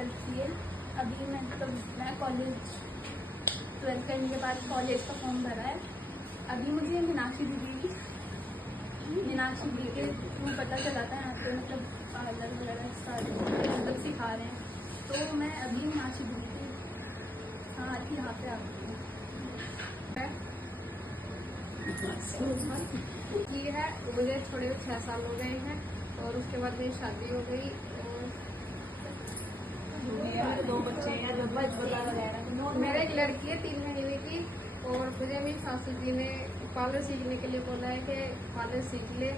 Twelfth की है। अभी मैं कॉलेज 12th करने के बाद कॉलेज का फॉर्म भरा है। अभी मुझे मीनाक्षी दीदी के थ्रू पता चला था यहाँ पे मतलब पार्लर वगैरह सारे मतलब सिखा रहे हैं, तो मैं अभी मीनाक्षी दीदी के साथ यहाँ पे आ गई हूँ। ये है, मुझे थोड़े 6 साल हो गए हैं और उसके बाद मेरी शादी हो गई और 2 बच्चे हैं। मेरा एक लड़की है 3 महीने की। और मुझे मेरी सासू जी ने पार्लर सीखने के लिए बोला है कि पार्लर सीख ले।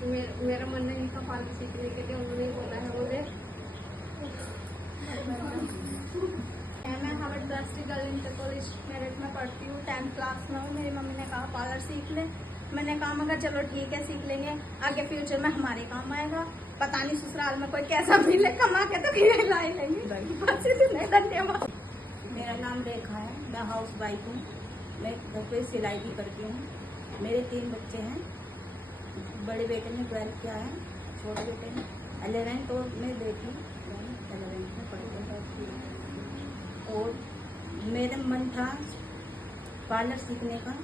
तो मेरा मन नहीं था पार्लर सीखने के लिए, उन्होंने बोला है मुझे। मैं Harvard university girl inter college Meerut में पढ़ती हूँ। 10th क्लास में हूँ। मेरी मम्मी ने कहा पार्लर सीख ले। मैंने कहा मगर चलो ठीक है सीख लेंगे, आगे फ्यूचर में हमारे काम आएगा। पता नहीं ससुराल में कोई कैसा मिले, कमा के तो ला लेंगे। धन्यवाद। मेरा नाम रेखा है, मैं हाउस वाइफ हूँ। मैं घर पे सिलाई भी करती हूँ। मेरे 3 बच्चे हैं। बड़े बेटे ने 12th किया है, छोटे बेटे ने 11th और मेरी बेटी 11th में पढ़ती है। और मेरा मन था पार्लर सीखने का,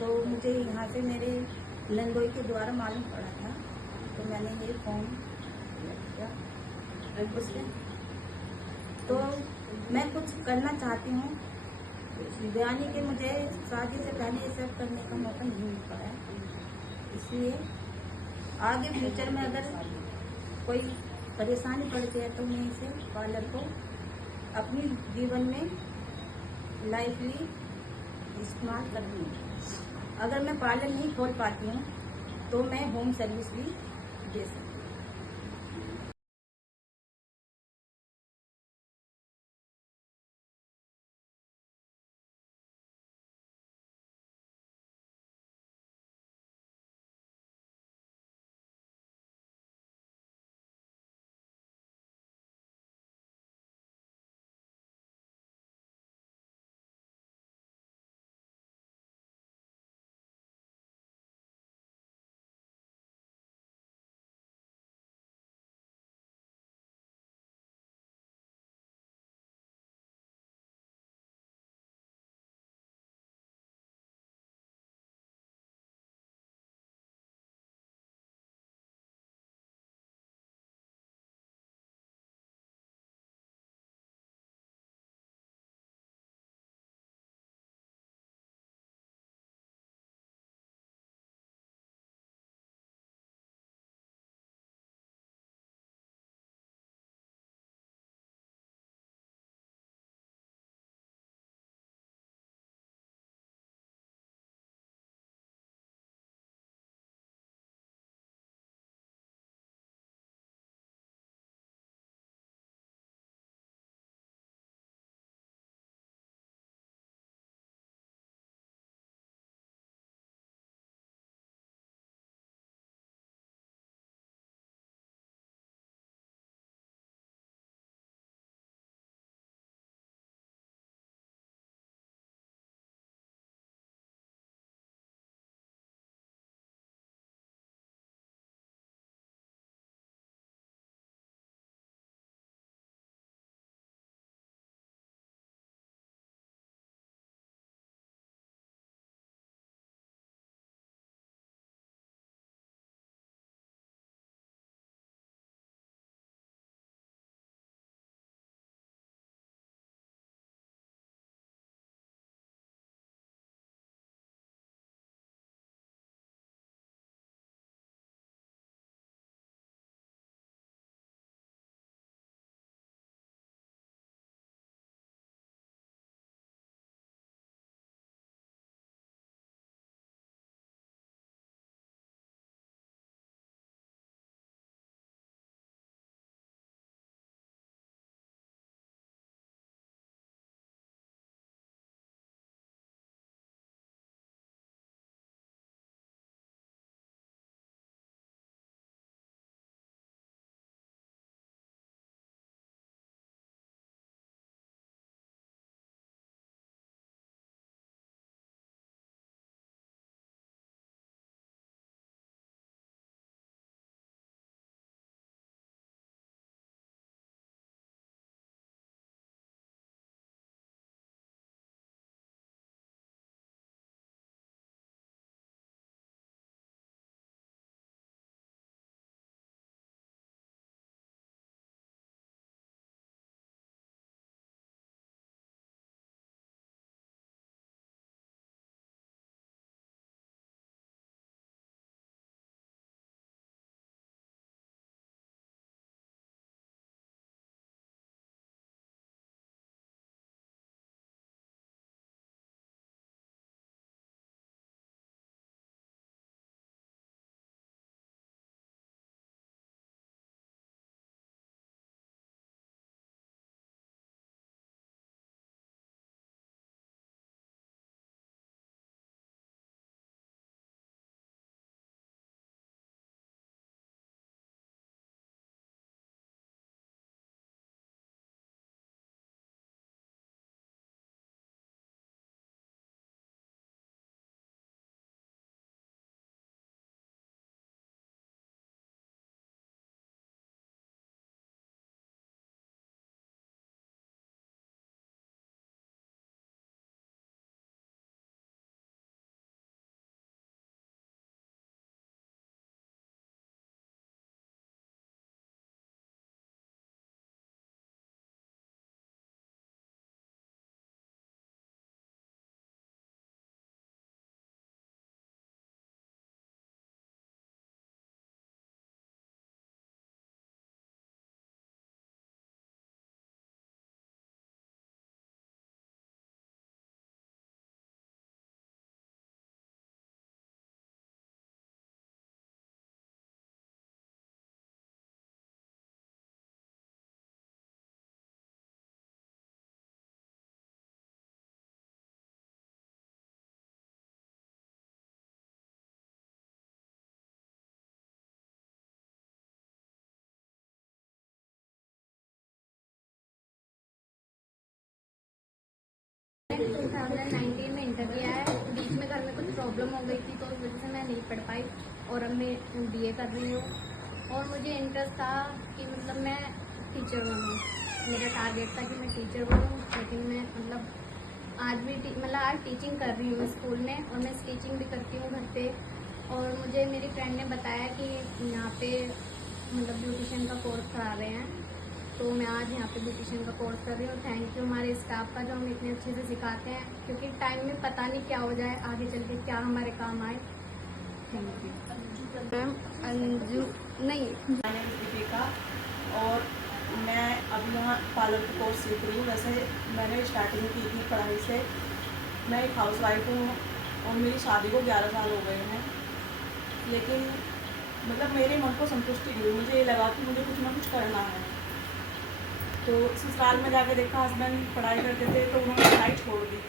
तो मुझे यहाँ से मेरे नंदोई के द्वारा मालूम पड़ा था, तो मैंने ये फॉर्म किया उसमें। तो मैं कुछ करना चाहती हूँ, यानी कि मुझे शादी से पहले ये सब करने का मौका नहीं मिल पाया। इसलिए आगे फ्यूचर में अगर कोई परेशानी पड़ जाए तो मैं इसे पार्लर को अपनी जीवन में लाइफली इस्तेमाल करती हूँ। अगर मैं पार्लर नहीं खोल पाती हूँ तो मैं होम सर्विस भी दे सकती हूँ। मैं BA कर रही हूँ और मुझे इंटरेस्ट था कि मतलब मैं टीचर बनूँ। मेरा टारगेट था कि मैं टीचर बनूँ, लेकिन मैं मतलब आज भी आज टीचिंग कर रही हूँ स्कूल में, और मैं स्टिचिंग भी करती हूँ घर पे। और मुझे मेरी फ्रेंड ने बताया कि यहाँ पे मतलब ब्यूटिशियन का कोर्स करा रहे हैं, तो मैं आज यहाँ पे ब्यूटिशियन का कोर्स कर रही हूँ। थैंक यू हमारे स्टाफ का जो हमें इतने अच्छे से सिखाते हैं, क्योंकि टाइम में पता नहीं क्या हो जाए, आगे चल के क्या हमारे काम आए। Thank you ma'am. अंजू नहीं, मैंने दीपिका, और मैं अब यहाँ पार्लर का कोर्स सीख रही हूँ। वैसे मैंने स्टार्टिंग की थी पढ़ाई से। मैं एक हाउस वाइफ हूँ और मेरी शादी को 11 साल हो गए हैं, लेकिन मतलब मेरे मन को संतुष्टि हुई। मुझे ये लगा कि मुझे कुछ ना कुछ करना है। तो ससुराल में जाके देखा, हस्बैंड पढ़ाई करते थे तो उन्होंने पढ़ाई छोड़ दी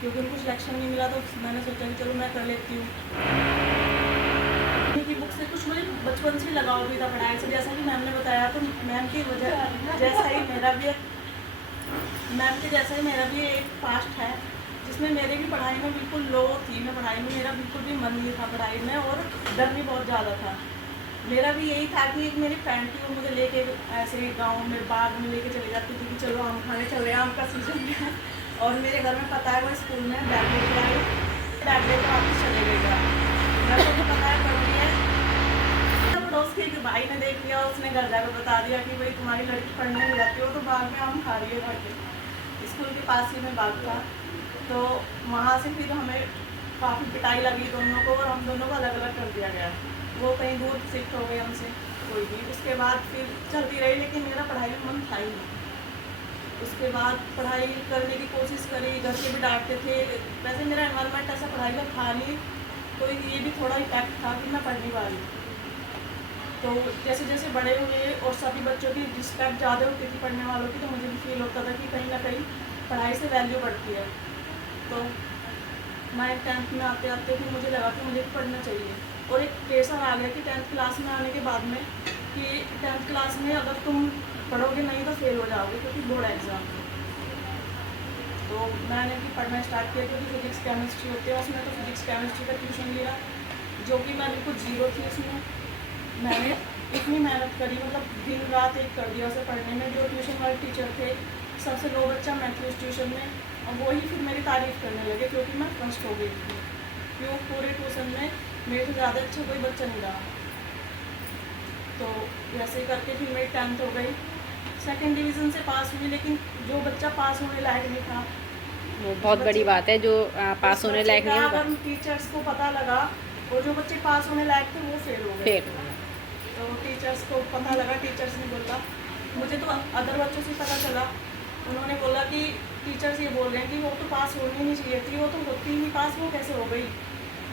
क्योंकि उनको सिलेक्शन नहीं मिला। तो मैंने सोचा कि चलो मैं कर लेती हूँ। की बुक से कुछ मुझे बचपन से लगाव भी था पढ़ाई से। जैसा कि मैम ने बताया, तो मैम की वजह जैसा ही मेरा भी मैम के जैसा ही मेरा भी एक पास्ट है जिसमें मेरे भी पढ़ाई में बिल्कुल लो थी। मैं पढ़ाई में, मेरा बिल्कुल भी मन नहीं था पढ़ाई में, और डर भी बहुत ज़्यादा था। मेरा भी यही था कि एक मेरी फ्रेंड थी, वो मुझे लेके ऐसे गांव में बाग में लेके चली जाती थी कि चलो आम खाने चल रहे हैं, आम का सीजन है। और मेरे घर में पता है वो स्कूल में बैग लेके आई, बैग लेकर वापस चले गए। घर को पता है पढ़ रही है। पड़ोस के एक भाई ने देख लिया, उसने घर जाकर बता दिया कि भाई तुम्हारी लड़की पढ़ने नहीं जाती हो तो बाग में आम खा रही है पढ़ के। स्कूल के पास ही में बाग था, तो वहाँ से फिर हमें काफ़ी पिटाई लगी दोनों को, और हम दोनों को अलग अलग कर दिया गया। वो कहीं दूर शिफ्ट हो गए हमसे, कोई नहीं। उसके बाद फिर चलती रही, लेकिन मेरा पढ़ाई में मन था ही नहीं। उसके बाद पढ़ाई करने की कोशिश करी, घर से भी डांटते थे। वैसे मेरा एनवायरनमेंट ऐसा पढ़ाई का था नहीं, तो ये भी थोड़ा इफेक्ट था कि मैं पढ़ने वाली। तो जैसे जैसे बड़े हुए और सभी बच्चों की रिस्पेक्ट ज़्यादा होती थी पढ़ने वालों की, तो मुझे भी फील होता था कि कहीं ना कहीं पढ़ाई से वैल्यू बढ़ती है। तो मैं 10th में आते आते फिर मुझे लगा कि मुझे पढ़ना चाहिए, और एक प्रेशर आ गया कि 10th क्लास में आने के बाद में कि 10th क्लास में अगर तुम पढ़ोगे नहीं तो फेल हो जाओगे, क्योंकि बोर्ड एग्ज़ाम है। तो मैंने भी पढ़ना स्टार्ट किया, क्योंकि फिजिक्स केमिस्ट्री होते हैं उसमें, तो फिजिक्स केमिस्ट्री का ट्यूशन लिया, जो कि मैं बिल्कुल जीरो थी उसमें। मैंने इतनी मेहनत करी, मतलब दिन रात एक कर दिया उसे पढ़ने में। जो ट्यूशन वाले टीचर थे, सबसे लो बच्चा मैं थी उस ट्यूशन में, और वही फिर मेरी तारीफ़ करने लगे क्योंकि मैं फर्स्ट हो गई थी। क्यों पूरे ट्यूशन में मेरे से ज़्यादा अच्छा कोई बच्चा नहीं रहा। तो वैसे करके फिर मेरी 10th हो गई, 2nd डिवीज़न से पास हुई। लेकिन जो बच्चा पास होने लायक नहीं था, वो बहुत बड़ी बात है, जो पास होने लायक नहीं होगा। अगर टीचर्स को पता लगा, और जो बच्चे पास होने लायक थे वो फेल हो गए। तो टीचर्स को पता लगा, टीचर्स ने बोला, मुझे तो अदर बच्चों से पता चला, उन्होंने बोला कि टीचर्स ये बोल रहे हैं कि वो तो पास होनी नहीं चाहिए थी, वो तो होती ही नहीं पास, वो कैसे हो गई।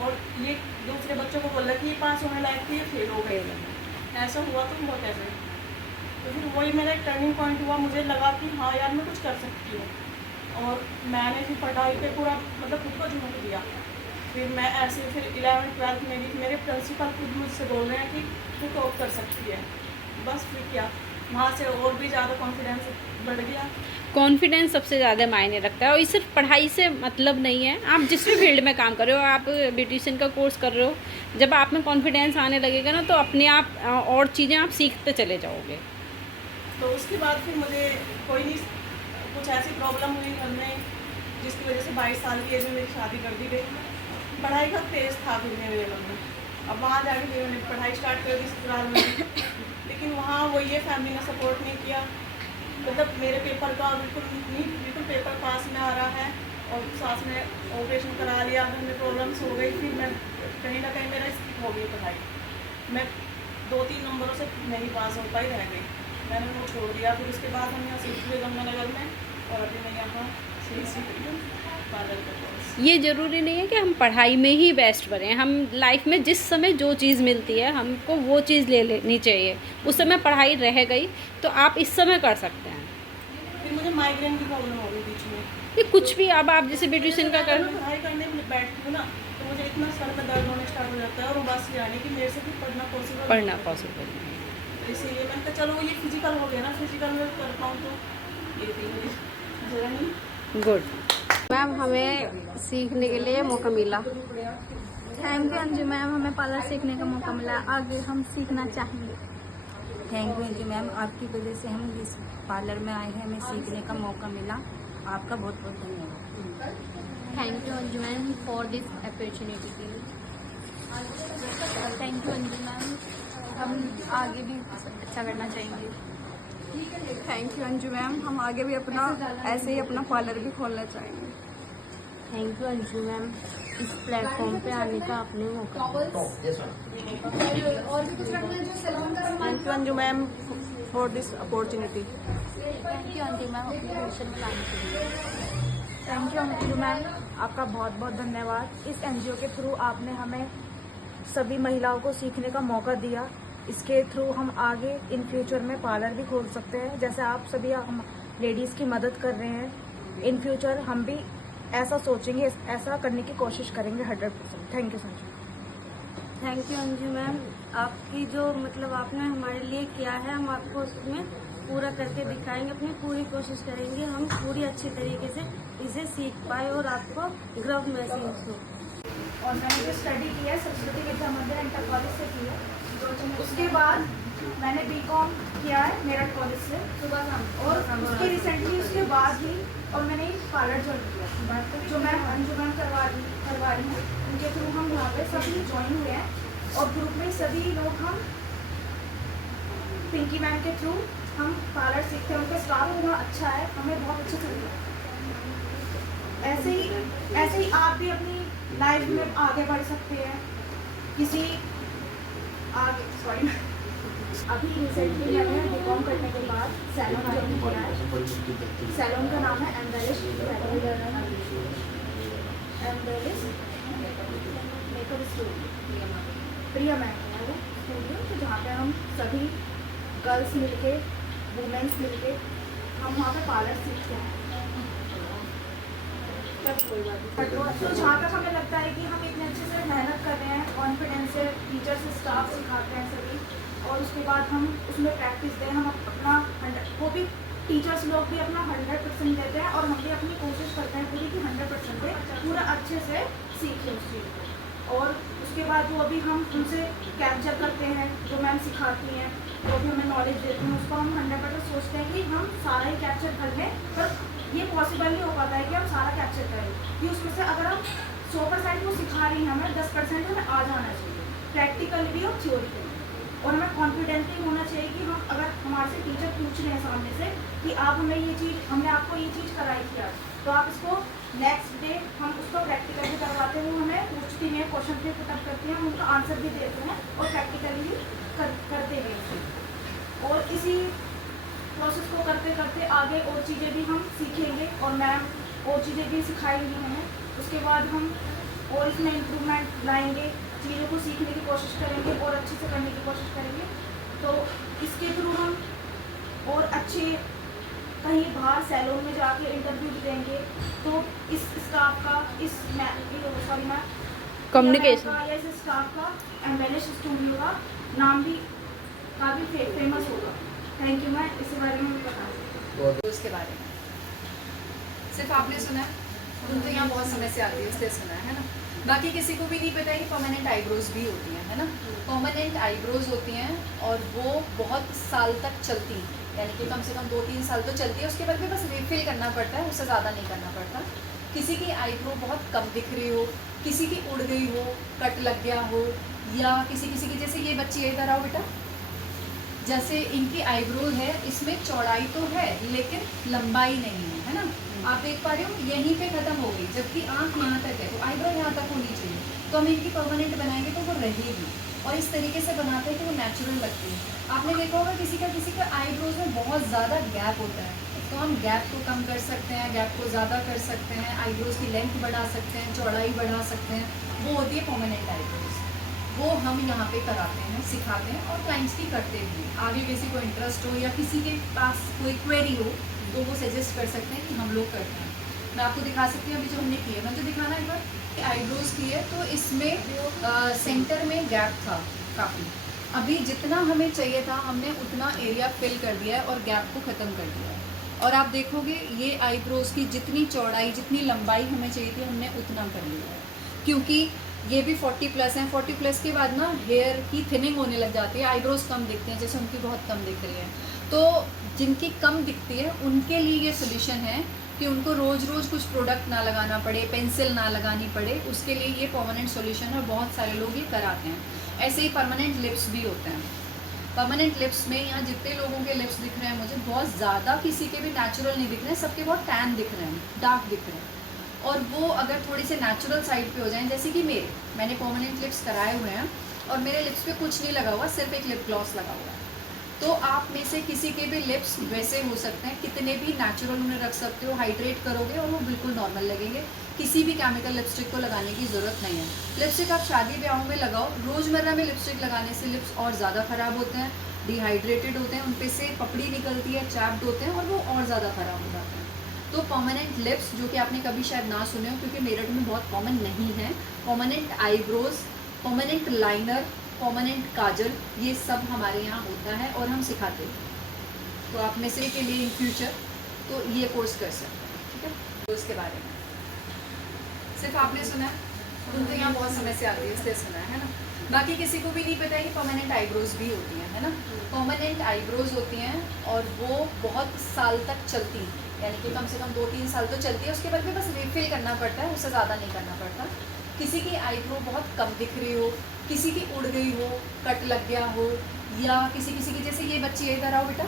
और ये दूसरे बच्चों को बोला कि ये पास होने लायक थी, ये फेल हो गए। ऐसा हुआ तो हुआ कैसे। तो फिर वही मेरा एक टर्निंग पॉइंट हुआ। मुझे लगा कि हाँ यार मैं कुछ कर सकती हूँ, और मैंने फिर पढ़ाई पे पूरा मतलब खुद को झोंक दिया। फिर मैं ऐसे फिर 11th 12th में भी मेरे प्रिंसिपल खुद मुझसे बोल रहे हैं कि तू टॉप कर सकती है। बस फिर क्या, वहाँ से और भी ज़्यादा कॉन्फिडेंस बढ़ गया। कॉन्फिडेंस सबसे ज़्यादा मायने रखता है, और ये सिर्फ पढ़ाई से मतलब नहीं है। आप जिस भी फील्ड में काम कर रहे हो, आप ब्यूटिशियन का कोर्स कर रहे हो, जब आप में कॉन्फिडेंस आने लगेगा ना, तो अपने आप और चीज़ें आप सीखते चले जाओगे। तो उसके बाद फिर मुझे कोई नहीं, कुछ ऐसी प्रॉब्लम हुई घर में जिसकी वजह से 22 साल की एज में मेरी शादी कर दी गई। पढ़ाई का क्रेज़ था फिर मेरे मन में। अब वहाँ जाके फिर मैंने पढ़ाई स्टार्ट कर दी ससुराल में, लेकिन वहाँ वो ये फैमिली ने सपोर्ट नहीं किया। मतलब मेरे पेपर का बिल्कुल पेपर पास में आ रहा है, और सास ने ऑपरेशन करा लिया, घर में प्रॉब्लम्स हो गई। फिर मैं कहीं ना कहीं मेरा स्किप हो गई पढ़ाई। मैं 2-3 नंबरों से नहीं पास हो पाई, रह गई। मैंने वो छोड़ दिया। फिर उसके बाद हम यहाँ शिफ्ट हुए गंगानगर में, और अभी मैं यहाँ सीख रही हूँ पार्लर का कोर्स। ये ज़रूरी नहीं है कि हम पढ़ाई में ही बेस्ट बने। हम लाइफ में जिस समय जो चीज़ मिलती है हमको वो चीज़ ले लेनी चाहिए। उस समय पढ़ाई रह गई तो आप इस समय कर सकते हैं। फिर मुझे माइग्रेन की प्रॉब्लम हो गई बीच में। ये कुछ भी, अब आप जैसे ब्यूटिशियन का कर, पढ़ाई करने में बैठती हूँ ना, तो मुझे इतना सर में दर्द होने स्टार्ट हो जाता है, और बस यानी कि मेरे से फिर पढ़ना पॉसिबल नहीं है। इसीलिए मैंने कहा चलो ये फिजिकल हो गया ना, फिजिकल में कर पाऊँ तो ये थी मेरी जर्नी। गुड। मैम हमें सीखने के लिए मौका मिला, थैंक यू अंजू मैम, हमें पार्लर सीखने का मौका मिला, आगे हम सीखना चाहेंगे। थैंक यू अंजू मैम, आपकी वजह से हम इस पार्लर में आए हैं, हमें सीखने का मौका मिला। आपका बहुत बहुत धन्यवाद। Thank you Anju ma'am for this opportunity के लिए। थैंक यू अंजू मैम, हम आगे भी अच्छा करना चाहेंगे। थैंक यू अंजू मैम, हम आगे भी अपना ऐसे ही अपना पार्लर भी खोलना चाहेंगे। थैंक यू अंजू मैम, इस प्लेटफॉर्म पे आने का आपने मौका दिया। Thank you Anju ma'am for this opportunity. Thank you Anju ma'am अपने फ्यूचर में लाने के लिए। थैंक यू अंजू मैम, आपका बहुत बहुत धन्यवाद। इस एनजीओ के थ्रू आपने हमें सभी महिलाओं को सीखने का मौका दिया। इसके थ्रू हम आगे इन फ्यूचर में पार्लर भी खोल सकते हैं, जैसे आप सभी हम लेडीज़ की मदद कर रहे हैं। इन फ्यूचर हम भी ऐसा सोचेंगे, ऐसा करने की कोशिश करेंगे 100%। Thank you Sanju. Thank you Anju ma'am, आपकी जो मतलब आपने हमारे लिए किया है, हम आपको उसमें पूरा करके दिखाएंगे, अपनी पूरी कोशिश करेंगे हम पूरी अच्छे तरीके से इसे सीख पाए और आपको गर्व महसूस हो। और मैंने जो स्टडी की है सरस्वती विद्या मंदिर इंटर कॉलेज से की है। उसके बाद मैंने बीकॉम किया है मेरठ कॉलेज से और उसके रिसेंटली उसके बाद ही और मैंने पार्लर ज्वाइन किया, जो मैं अंजू मैम करवा रही हूँ। उनके थ्रू हम यहाँ पे सभी ज्वाइन हुए हैं और ग्रुप में सभी लोग हम पिंकी मैम के थ्रू हम पार्लर सीखते हैं। उनका स्टाफ इतना अच्छा है, हमें बहुत अच्छे से मिला। ऐसे ही आप भी अपनी लाइफ में आगे बढ़ सकते हैं। किसी आगे अभी रिसेंटली मैंने बीकॉम करने के बाद सैलून ज्वाइन किया है। सैलून का नाम है एम्बेलिश मेकअप स्टूडियो, प्रिया मैम है वो स्टूडियो, तो जहाँ पे हम सभी गर्ल्स मिलके वुमेन्स मिलके हम वहाँ पे पार्लर सीखते हैं। तो जहाँ तक हमें लगता है कि हम इतने अच्छे से मेहनत कर रहे हैं, कॉन्फिडेंस से टीचर से स्टाफ सिखाते हैं सभी, और उसके बाद हम उसमें प्रैक्टिस दें, हम अपना 100 वो भी टीचर्स लोग भी अपना 100% देते हैं और हम भी अपनी कोशिश करते हैं पूरी कि 100% पे पूरा अच्छे से सीखें उस चीज़ को। और उसके बाद जो अभी हम उनसे कैप्चर करते हैं, जो मैम सिखाती हैं, जो भी हमें नॉलेज देती हैं, उसको हम 100% सोचते हैं कि हम सारा ही कैप्चर कर लें, पर ये पॉसिबल नहीं हो पाता है कि हम सारा कैप्चर करें। कि उसमें से अगर हम 100% वो सिखा रही हैं, हमें 10% हमें आ जाना चाहिए, प्रैक्टिकल भी और थ्योरिकल। और हमें कॉन्फिडेंट भी होना चाहिए कि हम अगर हमारे से टीचर पूछ रहे हैं सामने से कि आप हमें ये चीज़, हमने आपको ये चीज़ कराई थी आज, तो आप इसको नेक्स्ट डे हम उसको प्रैक्टिकल भी करवाते हैं। वो हमें पूछती हैं, क्वेश्चन भी पुटअप करती हैं, हम उनका आंसर भी देते हैं और प्रैक्टिकली भी करते हैं। और इसी प्रोसेस को करते करते आगे और चीज़ें भी हम सीखेंगे और मैम और चीज़ें भी सिखाएंगी हमें। उसके बाद हम और इसमें इम्प्रूवमेंट लाएंगे, चीज़ों को सीखने की कोशिश करेंगे और अच्छे से करने की कोशिश करेंगे। तो इसके थ्रू हम और अच्छे कहीं बाहर सैलून में जाके इंटरव्यू भी देंगे, तो इस स्टाफ का कम्युनिकेशन या इस स्टाफ का एम्बेलिश स्टूडियो का नाम भी काफ़ी फेमस होगा। थैंक यू, मैं इस बारे में बता सकती हूँ। उसके बारे में सिर्फ आपने सुना है, तुम तो यहाँ बहुत समय से आती है इसलिए सुना है ना। बाकी किसी को भी नहीं पता कि परमानेंट आईब्रोज भी होती हैं, है ना। परमानेंट आईब्रोज होती हैं और वो बहुत साल तक चलती हैं, यानी कि कम से कम 2-3 साल तो चलती है। उसके बाद भी बस रिफिल करना पड़ता है, उससे ज़्यादा नहीं करना पड़ता। किसी की आईब्रो बहुत कम दिख रही हो, किसी की उड़ गई हो, कट लग गया हो, या किसी की जैसे ये बच्ची है, इधर आओ बेटा, जैसे इनकी आईब्रो है, इसमें चौड़ाई तो है लेकिन लंबाई नहीं है, है ना। आप देख पा रहे हो यहीं पे ख़त्म हो गई, जबकि आँख यहाँ तक है, तो आईब्रो यहाँ तक होनी चाहिए। तो हम इनकी परमानेंट बनाएंगे तो वो रहेगी, और इस तरीके से बनाते हैं कि वो नेचुरल लगती है। आपने देखा होगा किसी का आईब्रोज में बहुत ज़्यादा गैप होता है, तो हम गैप को कम कर सकते हैं, गैप को ज़्यादा कर सकते हैं, आईब्रोज की लेंथ बढ़ा सकते हैं, चौड़ाई बढ़ा सकते हैं। वो होती है परमानेंट आईब्रोज, वो हम यहाँ पे कराते हैं, सिखाते हैं और क्लाइंट्स भी करते भी हैं। आगे किसी को इंटरेस्ट हो या किसी के पास कोई क्वेरी हो तो वो सजेस्ट कर सकते हैं कि हम लोग करते हैं। मैं आपको दिखा सकती हूँ अभी जो हमने की है, मैं तो दिखाना एक बार। आईब्रोज की है तो इसमें सेंटर में गैप था काफ़ी, अभी जितना हमें चाहिए था हमने उतना एरिया फिल कर दिया है और गैप को ख़त्म कर दिया है। और आप देखोगे ये आईब्रोज की जितनी चौड़ाई जितनी लंबाई हमें चाहिए थी हमने उतना कर लिया है, क्योंकि ये भी 40+ हैं। 40+ के बाद ना हेयर की थिनिंग होने लग जाती है, आईब्रोज कम दिखते हैं, जैसे उनकी बहुत कम दिख रही है। तो जिनकी कम दिखती है उनके लिए ये सोल्यूशन है कि उनको रोज़ रोज़ कुछ प्रोडक्ट ना लगाना पड़े, पेंसिल ना लगानी पड़े, उसके लिए ये परमानेंट सोल्यूशन है। बहुत सारे लोग ये कराते हैं। ऐसे ही परमानेंट लिप्स भी होते हैं। परमानेंट लिप्स में यहाँ जितने लोगों के लिप्स दिख रहे हैं मुझे, बहुत ज़्यादा किसी के भी नेचुरल नहीं दिख रहे हैं, सबके बहुत टैन दिख रहे हैं, डार्क दिख रहे हैं। और वो अगर थोड़ी से नेचुरल साइड पे हो जाएं, जैसे कि मैंने परमानेंट लिप्स कराए हुए हैं और मेरे लिप्स पे कुछ नहीं लगा हुआ, सिर्फ एक लिप ग्लॉस लगा हुआ है। तो आप में से किसी के भी लिप्स वैसे हो सकते हैं, कितने भी नेचुरल उन्हें रख सकते हो, हाइड्रेट करोगे और वो बिल्कुल नॉर्मल लगेंगे। किसी भी केमिकल लिपस्टिक को लगाने की ज़रूरत नहीं है। लिपस्टिक आप शादी ब्याहों में लगाओ, रोज़मर्रा में लिपस्टिक लगाने से लिप्स और ज़्यादा ख़राब होते हैं, डिहाइड्रेटेड होते हैं, उन पे से पपड़ी निकलती है, चैप्ड होते हैं और वो और ज़्यादा ख़राब हो जाते हैं। तो परमानेंट लिप्स, जो कि आपने कभी शायद ना सुने हो क्योंकि मेरठ में बहुत कॉमन नहीं है, permanent eyebrows, permanent liner, permanent kajal, ये सब हमारे यहाँ होता है और हम सिखाते हैं। तो आप में से के लिए इन फ्यूचर तो ये कोर्स कर सकते हैं, ठीक है। तो उसके बारे में सिर्फ आपने सुना है, तुम तो यहाँ बहुत समय से आती है इसलिए सुना है ना। बाकी किसी को भी नहीं पता कि परमानेंट आईब्रोज भी होती हैं, है ना। परमानेंट आईब्रोज होती हैं और वो बहुत साल तक चलती हैं, यानी कि कम से कम 2-3 साल तो चलती है। उसके बाद भी बस रिफिल करना पड़ता है, उससे ज़्यादा नहीं करना पड़ता। किसी की आईब्रो बहुत कम दिख रही हो, किसी की उड़ गई हो, कट लग गया हो, या किसी की जैसे ये बच्ची इधर आओ बेटा,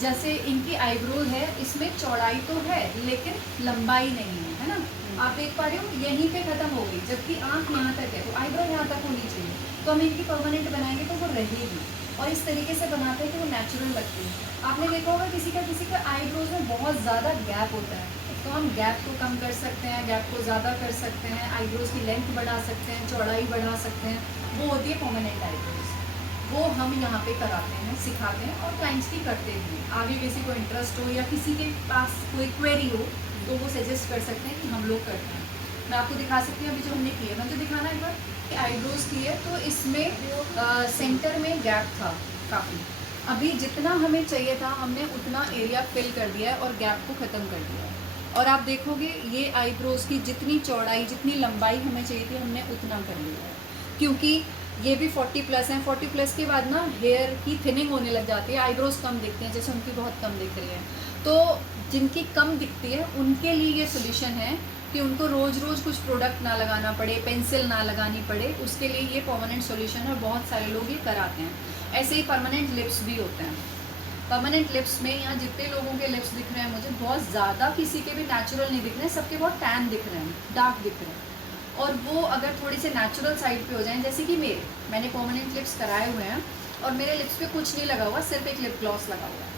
जैसे इनकी आईब्रो है, इसमें चौड़ाई तो है लेकिन लंबाई नहीं है, है ना। आप देख पा रहे हो यहीं पे ख़त्म हो गई, जबकि आँख यहाँ तक है, तो आईब्रो यहाँ तक होनी चाहिए। तो हम इनकी परमानेंट बनाएंगे तो वो रहेगी, और इस तरीके से बनाते हैं कि वो नेचुरल लगती है। आपने देखा होगा किसी का आईब्रोज में बहुत ज़्यादा गैप होता है, तो हम गैप को कम कर सकते हैं, गैप को ज़्यादा कर सकते हैं, आईब्रोज की लेंथ बढ़ा सकते हैं, चौड़ाई बढ़ा सकते हैं। वो होती है परमानेंट आईब्रोज, वो हम यहाँ पे कराते हैं, सिखाते हैं और क्लाइंट्स भी करते भी हैं। आगे किसी को इंटरेस्ट हो या किसी के पास कोई क्वेरी हो तो वो सजेस्ट कर सकते हैं कि हम लोग करते हैं। मैं आपको दिखा सकती हूँ अभी जो हमने किया है, मुझे दिखाना एक बार। आईब्रोज की है तो इसमें सेंटर में गैप था काफ़ी, अभी जितना हमें चाहिए था हमने उतना एरिया फिल कर दिया है और गैप को ख़त्म कर दिया है। और आप देखोगे ये आईब्रोज की जितनी चौड़ाई, जितनी लंबाई हमें चाहिए थी हमने उतना कर लिया है, क्योंकि ये भी 40+ हैं। 40+ के बाद ना हेयर की थिनिंग होने लग जाती है, आईब्रोज कम दिखते हैं, जैसे उनकी बहुत कम दिख रही है। तो जिनकी कम दिखती है उनके लिए ये सोल्यूशन है कि उनको रोज़ रोज़ कुछ प्रोडक्ट ना लगाना पड़े, पेंसिल ना लगानी पड़े, उसके लिए ये परमानेंट सोल्यूशन है और बहुत सारे लोग ये कराते हैं। ऐसे ही परमानेंट लिप्स भी होते हैं। परमानेंट लिप्स में यहाँ जितने लोगों के लिप्स दिख रहे हैं मुझे, बहुत ज़्यादा किसी के भी नेचुरल नहीं दिख रहे हैं, सबके बहुत टैन दिख रहे हैं, डार्क दिख रहे हैं। और वो अगर थोड़ी से नेचुरल साइड पे हो जाएं, जैसे कि मैंने परमानेंट लिप्स कराए हुए हैं और मेरे लिप्स पे कुछ नहीं लगा हुआ, सिर्फ एक लिप ग्लॉस लगा हुआ है।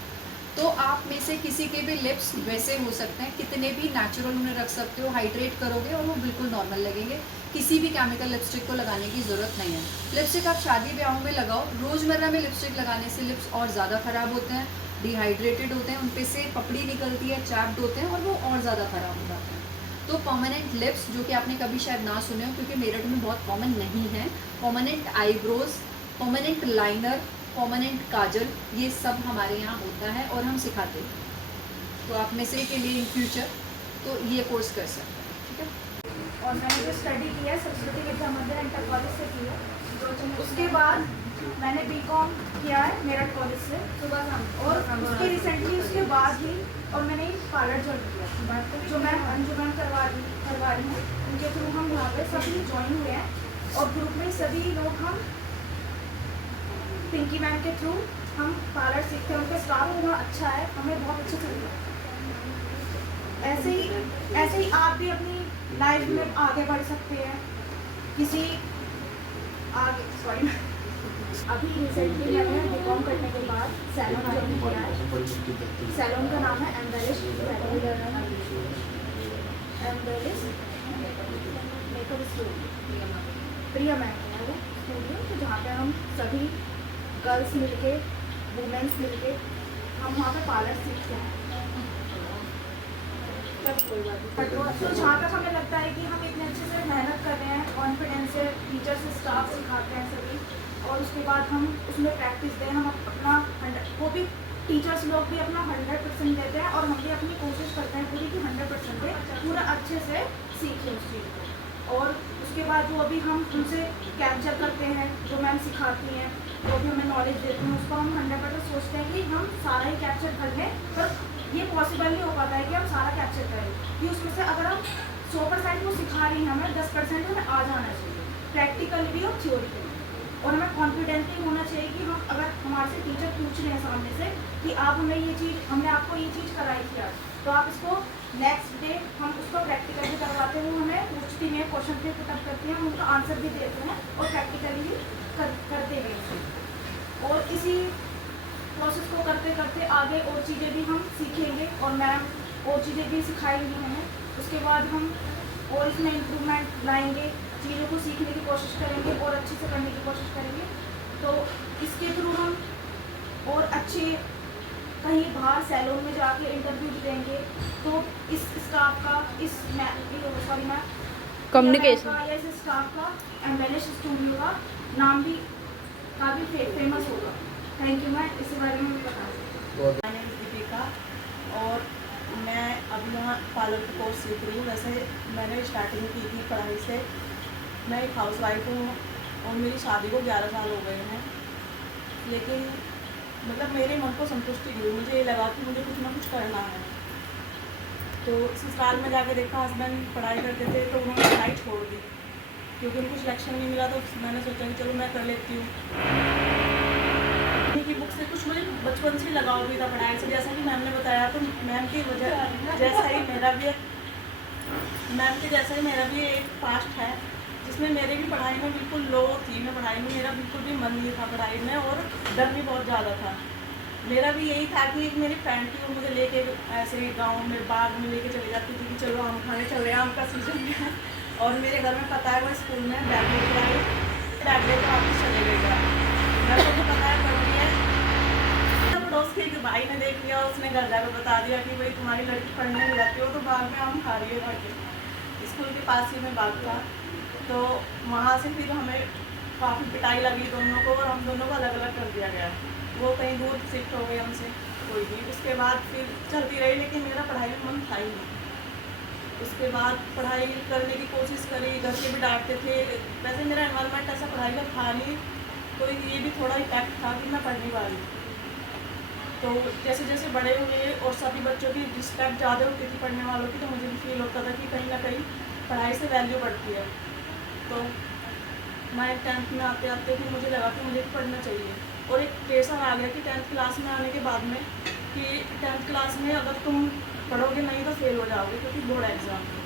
तो आप में से किसी के भी लिप्स वैसे हो सकते हैं, कितने भी नेचुरल उन्हें रख सकते हो, हाइड्रेट करोगे और वो बिल्कुल नॉर्मल लगेंगे। किसी भी केमिकल लिपस्टिक को लगाने की ज़रूरत नहीं है। लिपस्टिक आप शादी ब्याहों में लगाओ, रोज़मर्रा में लिपस्टिक लगाने से लिप्स और ज़्यादा ख़राब होते हैं, डिहाइड्रेटेड होते हैं, उन पे से पपड़ी निकलती है, चैप्ड होते हैं और वो और ज़्यादा ख़राब हो जाते हैं। तो परमानेंट लिप्स, जो कि आपने कभी शायद ना सुने हो क्योंकि मेरठ में बहुत कॉमन नहीं है, permanent eyebrows, permanent liner, permanent kajal, ये सब हमारे यहाँ होता है और हम सिखाते हैं। तो आप में से के लिए इन फ्यूचर तो ये कोर्स कर सकते हैं, ठीक है। और मैंने जो स्टडी किया है सरस्वती विद्या मंदिर इंटर कॉलेज से की है, उसके बाद मैंने बीकॉम किया है मेरठ कॉलेज से सुबह शाम, और उसके रिसेंटली उसके बाद ही और मैंने पार्लर ज्वाइन किया, जो मैं अंजुमन करवा रही हूँ, उनके थ्रू हम यहाँ पे सभी ज्वाइन हुए हैं और ग्रुप में सभी लोग हम पिंकी मैम के थ्रू हम पार्लर सीखते हैं। उनका स्टाफ इतना अच्छा है, हमें बहुत अच्छे से मिला। ऐसे ही आप भी अपनी लाइफ में आगे बढ़ सकते हैं। किसी आगे अभी रिसेंटली मैंने बीकॉम करने के बाद सैलून ज्वाइन किया है। सैलून का नाम है एम्बेलिश मेकअप स्टूडियो, प्रिया मैम है वो स्टूडियो, तो जहाँ पे हम सभी गर्ल्स मिलके, वुमेन्स मिलके हम वहाँ पे पार्लर सीखते हैं। तो जहाँ तक हमें लगता है कि हम इतने अच्छे से मेहनत कर रहे हैं, कॉन्फिडेंस से टीचर से स्टाफ सिखाते हैं सभी, और उसके बाद हम उसमें प्रैक्टिस दें, हम अपना 100, वो भी टीचर्स लोग भी अपना 100% देते हैं और हम भी अपनी कोशिश करते हैं पूरी कि 100% दें, पूरा अच्छे से सीखें उस चीज़ को। और उसके बाद जो अभी हम उनसे कैप्चर करते हैं, जो मैम सिखाती हैं, जो भी हमें नॉलेज देती हैं, उसको हम 100% सोचते हैं कि हम सारा ही कैप्चर कर लें, पर ये पॉसिबल नहीं हो पाता है कि हम सारा कैप्चर करें, कि उसमें से अगर हम 100% वो सिखा रही हैं, हमें 10% हमें आ जाना चाहिए, प्रैक्टिकल भी और थ्योरिकल। और हमें कॉन्फिडेंटली होना चाहिए कि हम अगर हमारे से टीचर पूछ रहे हैं सामने से कि आप हमें ये चीज़, हमने आपको ये चीज़ कराई थी आज, तो आप इसको नेक्स्ट डे हम उसको प्रैक्टिकल भी करवाते हैं, वो हमें पूछती हैं, क्वेश्चन भी पुटअप करती हैं, हम उनका आंसर भी देते हैं और प्रैक्टिकली भी करते हैं। और इसी प्रोसेस को करते करते आगे और चीज़ें भी हम सीखेंगे और मैम और चीज़ें भी सिखाएंगी हमें। उसके बाद हम और इसमें इम्प्रूवमेंट लाएंगे, चीज़ों को सीखने की कोशिश करेंगे और अच्छे से करने की कोशिश करेंगे। तो इसके थ्रू हम और अच्छे कहीं बाहर सैलून में जाके इंटरव्यू देंगे, तो इस स्टाफ का, इस कम्युनिकेशन या इस स्टाफ का एमएलएस स्टूडियो का नाम भी काफ़ी फेमस होगा। Thank you. मैं इस बारे में भी बता सकती हूँ। मैंने दीपिका और मैं अब यहाँ पार्लर का कोर्स सीख रही हूँ। वैसे मैंने स्टार्टिंग की थी पढ़ाई से। मैं एक हाउस वाइफ हूँ और मेरी शादी को 11 साल हो गए हैं, लेकिन मतलब मेरे मन को संतुष्टि हुई। मुझे ये लगा कि मुझे कुछ ना कुछ करना है। तो ससुराल में जाके देखा, हस्बैंड पढ़ाई करते थे तो उन्होंने पढ़ाई छोड़ दी क्योंकि उनको सिलेक्शन नहीं मिला। तो मैंने सोचा कि चलो मैं कर लेती हूँ। की बुक से कुछ मुझे बचपन से लगाव भी था पढ़ाई से, जैसा कि मैम ने बताया। तो मैम की वजह जैसा ही मेरा भी एक पास्ट है जिसमें मेरे भी पढ़ाई में बिल्कुल लो थी। मैं पढ़ाई में, मेरा बिल्कुल भी मन नहीं था पढ़ाई में और डर भी बहुत ज़्यादा था। मेरा भी यही था कि एक मेरी फ्रेंड थी, वो मुझे लेके ऐसे गांव में बाग में लेके चली जाती थी कि चलो आम खाने चल रहे हैं, आम का सीजन है। और मेरे घर में पता है वो स्कूल में बैग लेके आई, बैग लेकर वापस चले गए। घर को पता है पढ़ रही है। तब पड़ोस के एक भाई ने देख लिया, उसने घर जाकर बता दिया कि भाई तुम्हारी लड़की पढ़ने में जाती हो तो बाग में आम खा रही है करके। स्कूल के पास ही में बाग था, तो वहाँ से फिर हमें काफ़ी पिटाई लगी दोनों को और हम दोनों को अलग अलग कर दिया गया। वो कहीं दूर शिफ्ट हो गए हमसे, कोई भी। उसके बाद फिर चलती रही, लेकिन मेरा पढ़ाई में मन था ही नहीं। उसके बाद पढ़ाई करने की कोशिश करी, घर से भी डांटते थे। वैसे मेरा एनवायरनमेंट ऐसा पढ़ाई का था नहीं, तो ये भी थोड़ा इफेक्ट था कि मैं पढ़ने वाली। तो जैसे जैसे बड़े हुए और सभी बच्चों की रिस्पेक्ट ज़्यादा होती थी पढ़ने वालों की, तो मुझे भी फील होता था कि कहीं ना कहीं पढ़ाई से वैल्यू बढ़ती है। तो मैं 10th में आते आते फिर मुझे लगा कि मुझे पढ़ना चाहिए। और एक प्रेशर आ गया कि 10th क्लास में आने के बाद में कि 10th क्लास में अगर तुम पढ़ोगे नहीं तो फेल हो जाओगे, क्योंकि बोर्ड एग्ज़ाम है।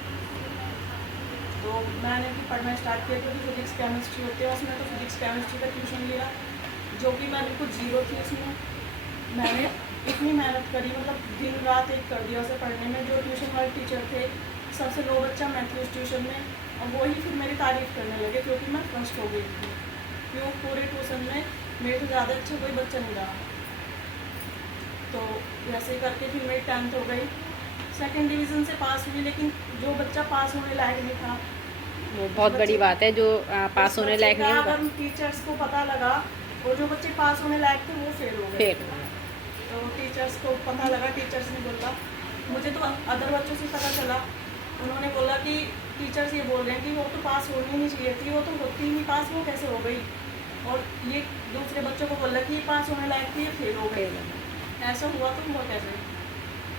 तो मैंने भी पढ़ना स्टार्ट किया, क्योंकि फिजिक्स केमिस्ट्री होती है उसमें। तो फिजिक्स केमिस्ट्री का ट्यूशन लिया, जो कि मैं बिल्कुल जीरो थी उसमें। मैंने इतनी मेहनत करी, मतलब दिन रात एक कर दिया उसे पढ़ने में। जो ट्यूशन वाले टीचर थे, सबसे लो बच्चा मैं थी उस ट्यूशन में, और वही फिर मेरी तारीफ़ करने लगे क्योंकि मैं फर्स्ट हो गई थी। क्यों पूरे ट्यूशन में मेरे से ज़्यादा अच्छा कोई बच्चा नहीं रहा। तो वैसे करके फिर मेरी 10th हो गई, 2nd डिवीज़न से पास हुई। लेकिन जो बच्चा पास होने लायक नहीं था, वो बहुत बड़ी बात है, जो पास होने लायक नहीं होगा। अगर टीचर्स को पता लगा और जो बच्चे पास होने लायक थे वो फेल हो गए। तो टीचर्स को पता लगा, टीचर्स ने बोला, मुझे तो अदर बच्चों से पता चला। उन्होंने बोला कि टीचर्स ये बोल रहे हैं कि वो तो पास होनी ही नहीं चाहिए थी, वो तो होती ही नहीं पास, वो कैसे हो गई। और ये दूसरे बच्चों को बोला कि ये पास होने लायक थी, ये फेल हो गई। ऐसा हुआ तो हुआ कैसे।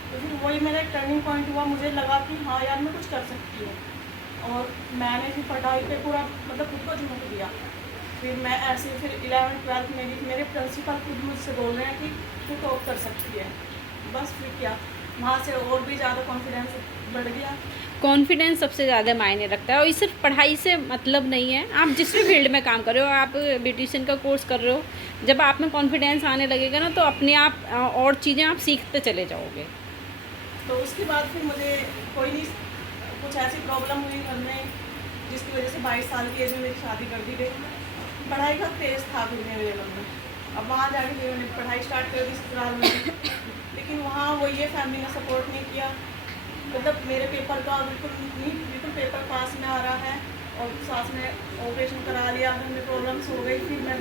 तो फिर वही मेरा एक टर्निंग पॉइंट हुआ। मुझे लगा कि हाँ यार मैं कुछ कर सकती हूँ। और मैंने फिर पढ़ाई पे पूरा मतलब खुद को झोंक दिया। फिर मैं ऐसे फिर 11th 12th में भी मेरे प्रिंसिपल खुद मुझसे बोल रहे हैं कि तू टॉप कर सकती है। बस फिर क्या, वहाँ से और भी ज़्यादा कॉन्फिडेंस बढ़ गया। कॉन्फिडेंस सबसे ज़्यादा मायने रखता है, और ये सिर्फ पढ़ाई से मतलब नहीं है। आप जिस भी फील्ड में काम कर रहे हो, आप ब्यूटिशियन का कोर्स कर रहे हो, जब आप में कॉन्फिडेंस आने लगेगा ना, तो अपने आप और चीज़ें आप सीखते चले जाओगे। तो उसके बाद फिर मुझे कोई नहीं, कुछ ऐसी प्रॉब्लम हुई घर में जिसकी वजह से 22 साल की एज में मेरी शादी कर दी गई। पढ़ाई का क्रेज़ था फिर मेरे मन में। अब वहाँ जाके फिर मैंने पढ़ाई स्टार्ट कर दी ससुराल में, लेकिन वहाँ वो ये फैमिली ने सपोर्ट नहीं किया। मतलब मेरे पेपर का बिल्कुल पेपर पास में आ रहा है और सास ने ऑपरेशन करा लिया, घर में प्रॉब्लम्स हो गई। फिर मैं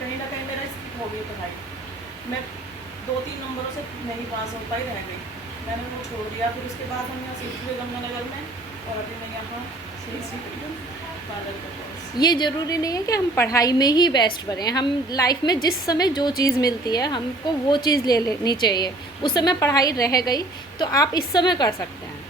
कहीं ना कहीं मेरा स्किप हो गई पढ़ाई। मैं 2-3 नंबरों से नहीं पास हो पाई, रह गई। मैंने वो छोड़ दिया। फिर उसके बाद हम यहाँ शिफ्ट हुए गंगानगर में, और अभी मैं यहाँ से पार्लर का कोर्स। ये ज़रूरी नहीं है कि हम पढ़ाई में ही बेस्ट बने, हम लाइफ में जिस समय जो चीज़ मिलती है हमको वो चीज़ ले लेनी चाहिए। उस समय पढ़ाई रह गई तो आप इस समय कर सकते हैं।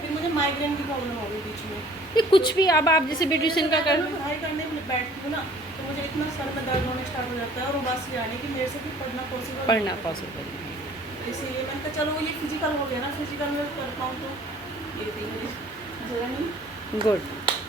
फिर मुझे माइग्रेन की प्रॉब्लम हो गई बीच में। ये कुछ भी अब आप जैसे ब्यूटिशियन का कर, मैं पढ़ाई करने बैठती हूँ ना तो मुझे इतना सर में दर्द होने स्टार्ट हो जाता है और बस यानी कि मेरे से फिर पढ़ना पॉसिबल नहीं है। इसीलिए मैंने कहा चलो ये फिजिकल हो गया ना, फिजिकल में कर पाऊँ तो ये थी मेरी जरा नहीं। गुड।